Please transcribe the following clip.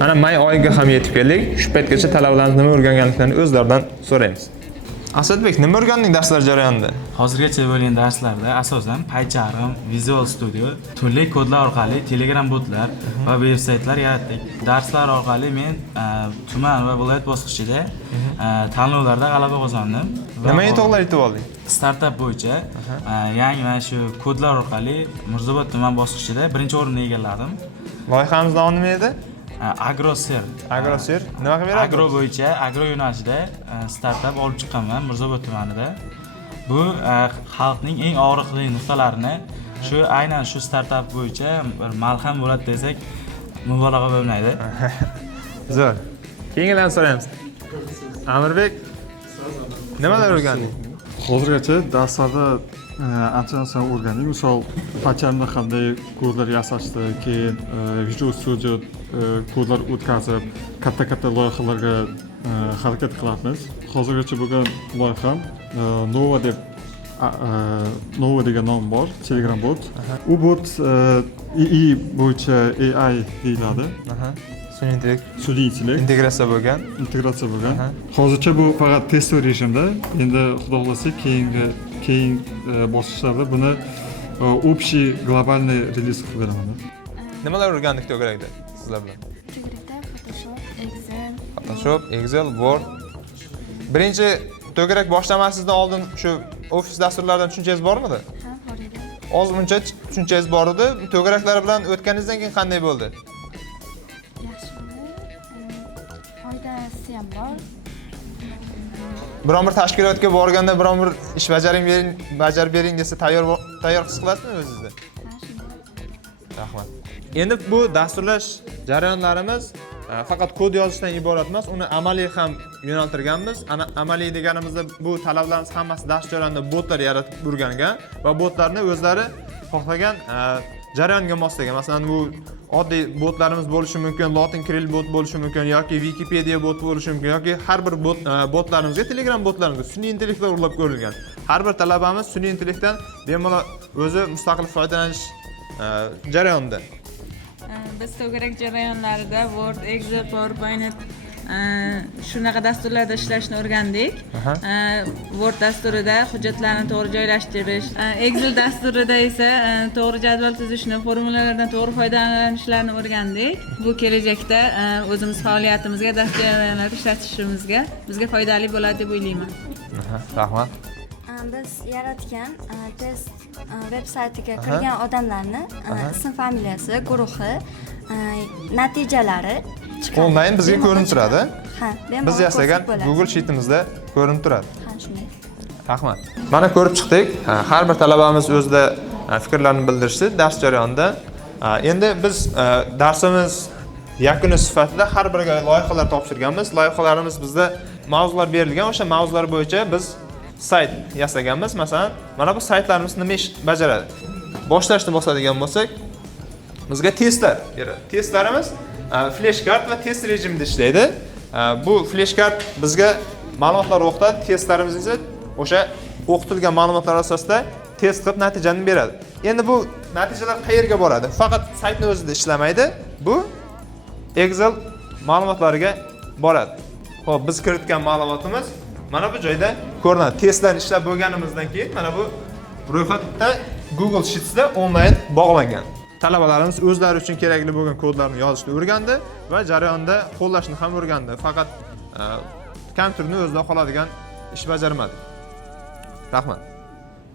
Mana may oyiga ham yetib keldik. Shu paytgacha talabalarimiz nima o'rganganliklarini o'zlaridan so'raymiz. Asadbek, nima o'rganding darslar jarayonida? Hozirgacha bo'lgan darslarda asosan PyCharm, Visual Studio, turli kodlar orqali Telegram botlar va veb-saytlar yaratdik. Darslar orqali men tuman va viloyat bosqichida tanlovlarda g'alaba qozondim. Nima yutuqlar yutib olding? Startup bo'yicha yangi mana shu kodlar orqali Mirzobod tuman bosqichida birinchi o'rinni egalladim. Loyihamiz nomi nima edi? Agroser. Agroser. Nima qilib beradi? Agro bo'yicha, agro yo'nalishida startup olib chiqqanman Mirzobod tumanida. Bu xalqning eng og'riqli nuqtalarini shu aynan shu startup bo'yicha bir malham bo'ladi desak, mubolag'a bo'lmaydi. Zo'r. Keyingilarni so'raymiz. Amirbek, nimalar o'rganding? Hozirgacha darslarda ancha narsani o'rgandik. Misol, PyCharmda qanday kodlar yasashdi, keyin Visual Studio kodlar o'tkazib, katta loyihalarga harakat qilamiz. Hozirgacha bo'lgan loyiham Nova degan nom bor, Telegram bot. U bot AI bo'yicha AI deyiladi. Sun'iy intellekt integratsiya bo'lgan. Hozircha bu faqat testov rejimda. Endi xudo xolasa keyin bosqichlarda buni общий globalniy reliz qilib beraman. Nimalar o'rgandik to'garakda sizlar bilan? To'garakda Photoshop, Excel, Word. Birinchi to'garak boshlamasizdan oldin shu ofis dasturlaridan tushunchangiz bormidi? Ha, bor edi. Ozmuncha tushunchangiz bor edi. To'garaklar bilan o'tganingizdan keyin qanday bo'ldi? Yaxshi bo'ldi. Foydasi ham bor. Biron bir tashkilotga borganda biron bir ish bajarib bering desa tayyor his qilasizmi o'zingizda? Ha, shunday. Rahmat. Endi bu dasturlash jarayonlarimiz faqat kod yozishdan iborat emas, uni amaliy ham yo'naltirganmiz. Amaliy deganimizda bu talablarimiz hammasi dars jarayonida botlar yaratib o'rgangan va botlarni o'zlari xohlagan jarayonga moslagan. Masalan, bu oddiy botlarimiz bo'lishi mumkin, Latin Kirill bot bo'lishi mumkin yoki Wikipedia bot bo'lishi mumkin yoki har bir botlarimizga, Telegram botlarimizga sun'iy intellektlar urlab ko'rilgan. Har bir talabamiz sun'iy intellektdan bemalol o'zi mustaqil foydalanish jarayonida. Biz to'garak jarayonlarida Word, Excel, PowerPoint shunaqa dasturlarda ishlashni o'rgandik. Word dasturida hujjatlarni to'g'ri joylashtirish, Excel dasturida esa to'g'ri jadval tuzishni, formulalardan to'g'ri foydalanishlarini o'rgandik. Bu kelajakda o'zimiz faoliyatimizga, dars jarayonlarida ishlatishimizga bizga foydali bo'ladi deb o'ylayman. Rahmat. Biz yaratgan test veb-saytiga kirgan odamlarni ism, familiyasi, guruhi, natijalari chiqadi. Onlayn bizga ko'rinib turadi. Ha, biz yasagan Google Sheetimizda ko'rinib turadi. Ha, shunday. Rahmat. Mana ko'rib chiqdik. Har bir talabamiz o'zida fikrlarini bildirishdi dars jarayonida. Endi biz darsimiz yakuni sifatida har biriga loyihalar topshirganmiz. Loyihalarimiz bizda mavzular berilgan, o'sha mavzular bo'yicha biz sayt yasaganmiz. Masalan, mana bu saytlarimiz nima ish bajaradi? Boshlashni boshladigan bo'lsak, bizga testlar beradi. Testlarimiz flashkart va test rejimida ishlaydi. Bu flashkart bizga ma'lumotlar o'qitadi, testlarimiz esa o'sha o'qitilgan ma'lumotlar asosida test qilib natijani beradi. Endi bu natijalar qayerga boradi? Faqat saytning o'zida ishlamaydi. Bu Excel ma'lumotlariga boradi. Xo'p, biz kiritgan ma'lumotimiz mana bu joyda ko'rinadi. Testlarni ishlab bo'lganimizdan keyin mana bu ro'yxatda Google Sheets'da onlayn bog'langan. Talabalarimiz o'zlari uchun kerakli bo'lgan kodlarni yozishni o'rgandi va jarayonda qo'llashni ham o'rgandi. Faqat kompyuterni o'zida qoladigan ish bajarmadi. Rahmat.